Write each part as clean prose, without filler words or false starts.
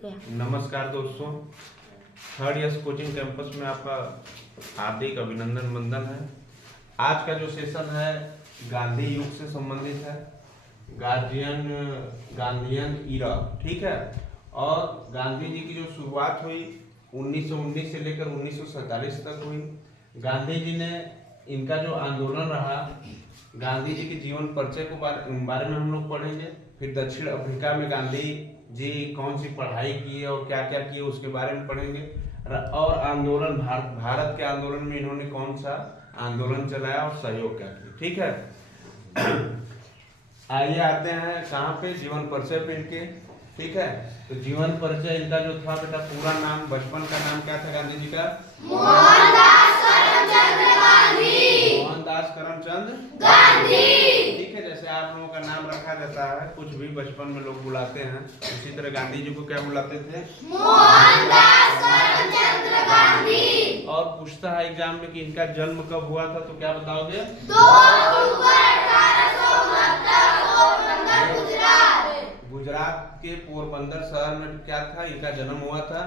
नमस्कार दोस्तों, third year coaching campus में आपका हार्दिक अभिनंदन वंदन है। आज का जो सेशन है गांधी युग से संबंधित है, गांधीयन ईरा, ठीक है। और गांधी जी की जो शुरुआत हुई 1919 से लेकर 1947 तक हुई। गांधी जी ने इनका जो आंदोलन रहा, गांधी जी के जीवन परिचय को बारे में हम लोग पढ़ेंगे। फिर दक्षिण अफ्रीका में गांधी जी कौन सी पढ़ाई किए और क्या क्या किए उसके बारे में पढ़ेंगे। और आंदोलन भारत के आंदोलन में इन्होंने कौन सा आंदोलन चलाया और सहयोग क्या किया, ठीक है। आइए आते हैं कहाँ पे, जीवन परिचय पे इनके, ठीक है। तो जीवन परिचय इनका जो था बेटा, पूरा नाम, बचपन का नाम क्या था गांधी जी का? मोहनदास करमचंद गांधी, ठीक है। जैसे आप लोगों का नाम रखा जाता है, कुछ भी बचपन में लोग बुलाते हैं, उसी तरह गांधी जी को क्या बुलाते थे? मोहनदास करमचंद गांधी। और पूछता है एग्जाम में कि इनका जन्म कब हुआ था, तो क्या बताओगे? 2 अक्टूबर 1869, गुजरात के पोरबंदर शहर में क्या था, इनका जन्म हुआ था।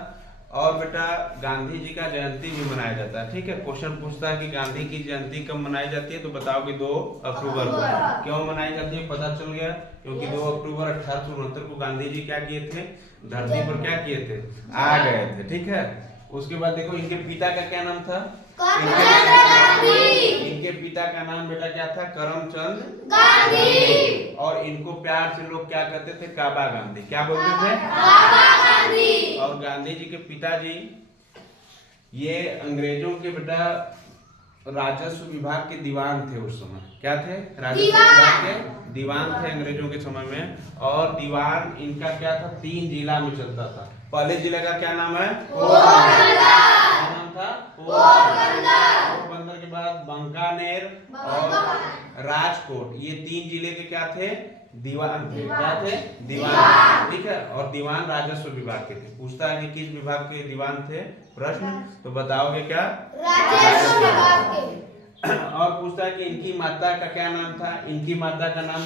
और बेटा गांधी जी का जयंती भी मनाया जाता है, ठीक है। क्वेश्चन पूछता है कि गांधी की जयंती कब मनाई जाती है, तो बताओगे 2 अक्टूबर को। क्यों मनाई जाती है पता चल गया, क्योंकि 2 अक्टूबर 1869 को गांधी जी क्या किए थे, धरती पर क्या किए थे, आ गए थे, ठीक है। उसके बाद देखो इनके पिता का क्या नाम था? इनके पिता का नाम बेटा क्या था? करमचंद गांधी। और इनको प्यार से लोग क्या कहते थे? काबा गांधी। क्या बोलते थे? काबा गांधी। और गांधी जी के पिताजी ये अंग्रेजों के बेटा राजस्व विभाग के दीवान थे उस समय। क्या थे? राजस्व विभाग के दीवान थे अंग्रेजों के समय में। और दीवान इनका क्या था? 3 जिला में चलता था। पहले जिले का क्या नाम है? पोरबंदर के बाद बीकानेर और राजकोट, ये 3 जिले के क्या थे? दीवान थे। क्या थे? दीवान, ठीक है। और दीवान राजस्व विभाग के थे। पूछता है कि किस विभाग के दीवान थे, प्रश्न, तो बताओगे क्या? राजस्व विभाग के। और पूछता है कि इनकी माता का क्या नाम था? इनकी माता का नाम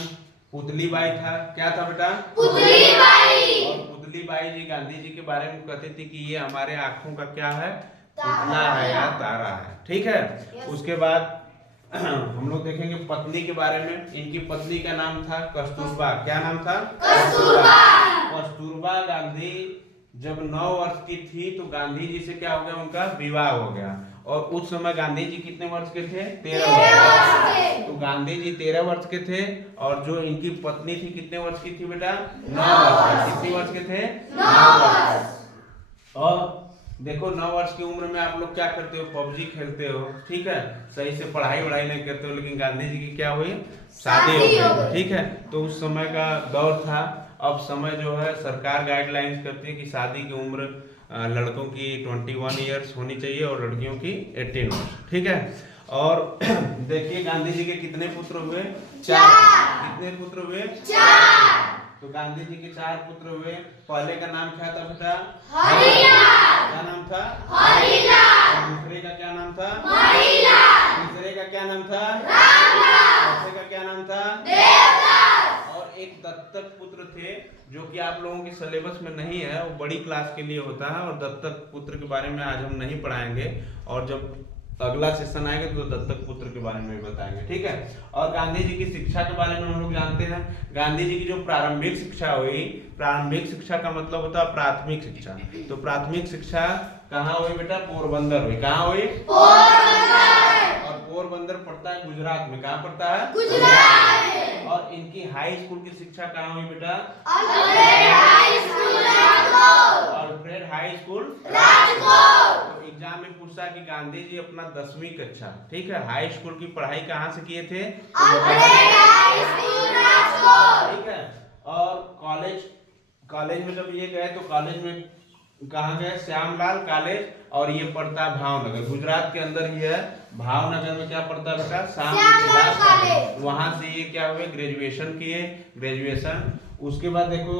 पुतली बाई था। क्या था बेटा? पुतली बाई। और पुतली बाई जी गांधी जी के बारे में कहती थी कि ये हमारे आंखों का क्या है? पुतला है या तारा है, ठीक है। उसके बाद हम लोग देखेंगे पत्नी के बारे में। इनकी पत्नी का नाम था कस्तूरबा। क्या नाम था? कस्तूरबा गांधी जब 9 वर्ष की थी तो गांधी जी से क्या हो गया? उनका विवाह हो गया। और उस समय गांधी जी कितने वर्ष के थे? 13 वर्ष के। तो गांधी जी 13 वर्ष के थे। और जो इनकी पत्नी थी कितने वर्ष की थी बेटा? 9 वर्ष। कितने वर्ष के थे? 9 वर्ष। और देखो 9 वर्ष की उम्र में आप लोग क्या करते हो? पबजी खेलते हो, ठीक है। सही से पढ़ाई वढ़ाई नहीं करते हो। लेकिन गांधी जी की क्या हुई? शादी हो गई, ठीक है। तो उस समय का दौर था। अब समय जो है सरकार गाइडलाइंस करती है कि शादी की उम्र लड़कों की 21 ईयर्स होनी चाहिए और लड़कियों की 18 वर्ष, ठीक है। और देखिए गांधी जी के कितने पुत्र हुए? 4। कितने पुत्र हुए? 4। तो गांधी जी के 4 पुत्र हुए। पहले का नाम क्या था बेटा? हरिलाल। क्या नाम था? हरिलाल। और दूसरे का क्या नाम था? हरिलाल। तीसरे का क्या नाम था? रामलाल। चौथे का क्या नाम था? देवदास। और एक दत्तक पुत्र थे जो कि आप लोगों के सिलेबस में नहीं है, वो बड़ी क्लास के लिए होता है। और दत्तक पुत्र के बारे में आज हम नहीं पढ़ाएंगे, और जब अगला सेशन आएगा तो दत्तक पुत्र के बारे में बताएंगे, ठीक है। और गांधी जी की शिक्षा के बारे में हम लोग जानते हैं। गांधी जी की जो प्रारंभिक शिक्षा हुई, प्रारंभिक शिक्षा का मतलब होता है प्राथमिक शिक्षा। तो प्राथमिक शिक्षा कहाँ हुई बेटा? पोरबंदर हुई। कहाँ हुई? पोरबंदर। और पोरबंदर पड़ता है गुजरात में। कहाँ पड़ता है? गुजरात। और इनकी हाई स्कूल की शिक्षा कहाँ हुई बेटा? Alfred high school Rajkot. Alfred high school Rajkot. तो एग्जाम में पूछता है कि गांधी जी अपना 10वीं कक्षा, ठीक है, हाई स्कूल की पढ़ाई कहाँ से किए थे? Alfred high school Rajkot. ठीक है। और कॉलेज में जब ये गए तो कॉलेज में कहाँ गए? श्यामलाल कॉलेज। और ये पड़ता है भावनगर, गुजरात के अंदर ही है। भावनगर में क्या पड़ता है बेटा? श्यामलाल कॉलेज। वहां से ये क्या हुए? ग्रेजुएशन किए, ग्रेजुएशन। उसके बाद देखो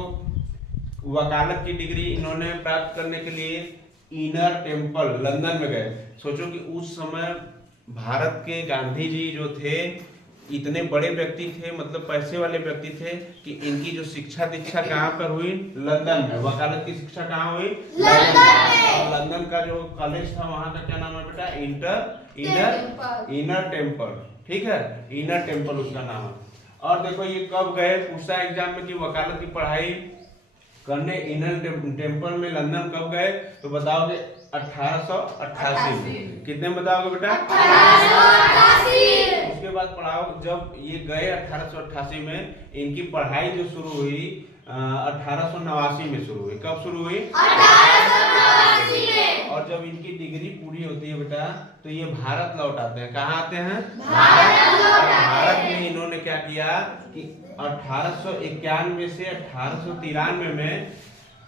वकालत की डिग्री इन्होंने प्राप्त करने के लिए इनर टेम्पल लंदन में गए। सोचो कि उस समय भारत के गांधी जी जो थे इतने बड़े व्यक्ति थे, मतलब पैसे वाले व्यक्ति थे कि इनकी जो शिक्षा दीक्षा कहाँ पर हुई, लंदन में। वकालत की शिक्षा कहाँ हुई, लंदन में। और लंदन का जो कॉलेज था वहाँ का क्या नाम है बेटा, इनर टेम्पल। ठीक है, इनर टेम्पल उसका नाम है। और देखो ये कब गए, पूछता है एग्जाम में कि वकालत की पढ़ाई करने इनर टेम्पल में लंदन कब गए, तो बताओगे 1888 में। कितने में बताओगे बेटा, 1888। उसके बाद पढ़ाओ जब ये गए 1888 में, इनकी पढ़ाई जो शुरू हुई 1889 में शुरू हुई। कब शुरू हुई, 1889 में। और जब इनकी डिग्री पूरी होती है बेटा तो ये भारत लौट आते हैं। कहाँ आते हैं, भारत लौट आते हैं। भारत में इन्होंने क्या किया कि 1891 से 1893 में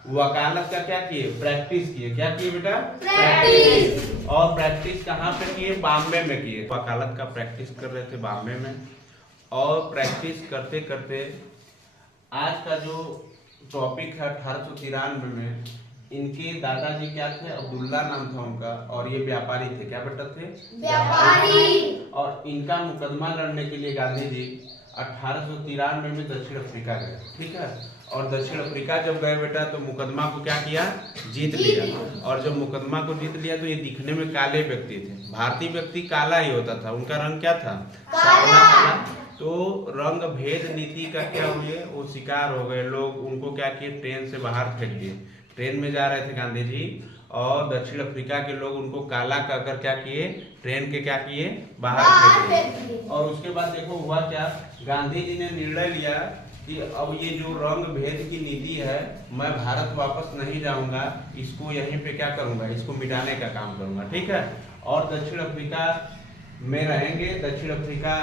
वकालत का क्या किए, प्रैक्टिस किए। क्या किए बेटा, प्रैक्टिस। और प्रैक्टिस कहाँ पे किए, बॉम्बे में किए। वकालत का प्रैक्टिस कर रहे थे बॉम्बे में, और प्रैक्टिस करते करते आज का जो टॉपिक है 1893 में, इनके दादाजी क्या थे, अब्दुल्ला नाम था उनका, और ये व्यापारी थे। क्या बेटा थे, व्यापारी। और इनका मुकदमा लड़ने के लिए गांधी जी 1893 में दक्षिण अफ्रीका गए। ठीक है, और दक्षिण अफ्रीका जब गए बेटा तो मुकदमा को क्या किया, जीत लिया। और जब मुकदमा को जीत लिया तो ये दिखने में काले व्यक्ति थे। भारतीय व्यक्ति काला ही होता था, उनका रंग क्या था, काला। तो रंग भेद नीति का क्या हुए, वो शिकार हो गए। लोग उनको क्या किए, ट्रेन से बाहर फेंक दिए। ट्रेन में जा रहे थे गांधी जी, और दक्षिण अफ्रीका के लोग उनको काला कहकर क्या किए, ट्रेन के क्या किए, बाहर फेंक दिए। और उसके बाद देखो हुआ क्या, गांधी जी ने निर्णय लिया कि अब ये जो रंग भेद की नीति है, मैं भारत वापस नहीं जाऊंगा, इसको यहीं पे क्या करूंगा, इसको मिटाने का काम करूंगा। ठीक है, और दक्षिण अफ्रीका में रहेंगे। दक्षिण अफ्रीका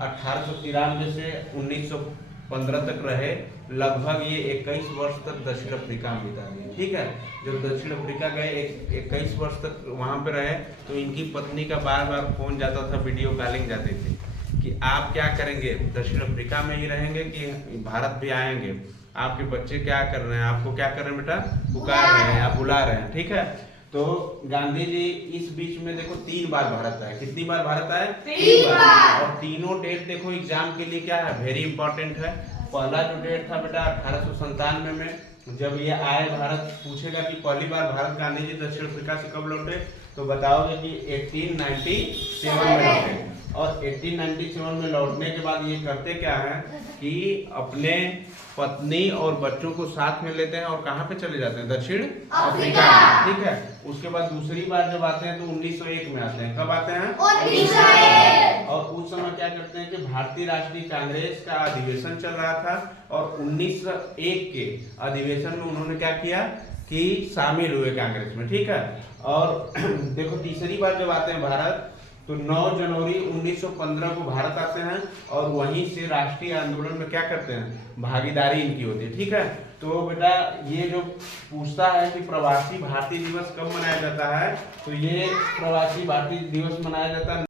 1893 से 1915 तक रहे। लगभग ये 21 वर्ष तक दक्षिण अफ्रीका में बिता दिए। ठीक है, जब दक्षिण अफ्रीका गए 21 वर्ष तक वहाँ पे रहे, तो इनकी पत्नी का बार बार फोन जाता था, वीडियो कॉलिंग जाती थी कि आप क्या करेंगे, दक्षिण अफ्रीका में ही रहेंगे कि भारत भी आएंगे, आपके बच्चे क्या कर रहे हैं, आपको क्या कर रहे हैं बेटा, पुकार रहे हैं, आप बुला रहे हैं। ठीक है, तो गांधी जी इस बीच में देखो 3 बार भारत आए। कितनी बार भारत आए, 3 बार। और तीनों डेट देखो एग्जाम के लिए क्या है, वेरी इंपॉर्टेंट है। पहला जो डेट था बेटा 1897 में, जब ये आए भारत, पूछेगा कि पहली बार भारत गांधी जी दक्षिण अफ्रीका से कब लौटे, तो बताओगे कि 1897 में लौटे। और 1897 में लौटने के बाद ये करते क्या है कि अपने पत्नी और बच्चों को साथ में लेते हैं और कहाँ पे चले जाते हैं, दक्षिण अफ्रीका। ठीक है, उसके बाद दूसरी बार जब आते हैं तो 1901 में आते हैं। कब आते हैं, 1901। और उस समय क्या करते हैं कि भारतीय राष्ट्रीय कांग्रेस का अधिवेशन चल रहा था, और 1901 के अधिवेशन में उन्होंने क्या किया कि शामिल हुए कांग्रेस में। ठीक है, और देखो तीसरी बार जब आते हैं भारत तो 9 जनवरी 1915 को भारत आते हैं, और वहीं से राष्ट्रीय आंदोलन में क्या करते हैं, भागीदारी इनकी होती है। ठीक है, तो बेटा ये जो पूछता है कि प्रवासी भारतीय दिवस कब मनाया जाता है, तो ये प्रवासी भारतीय दिवस मनाया जाता है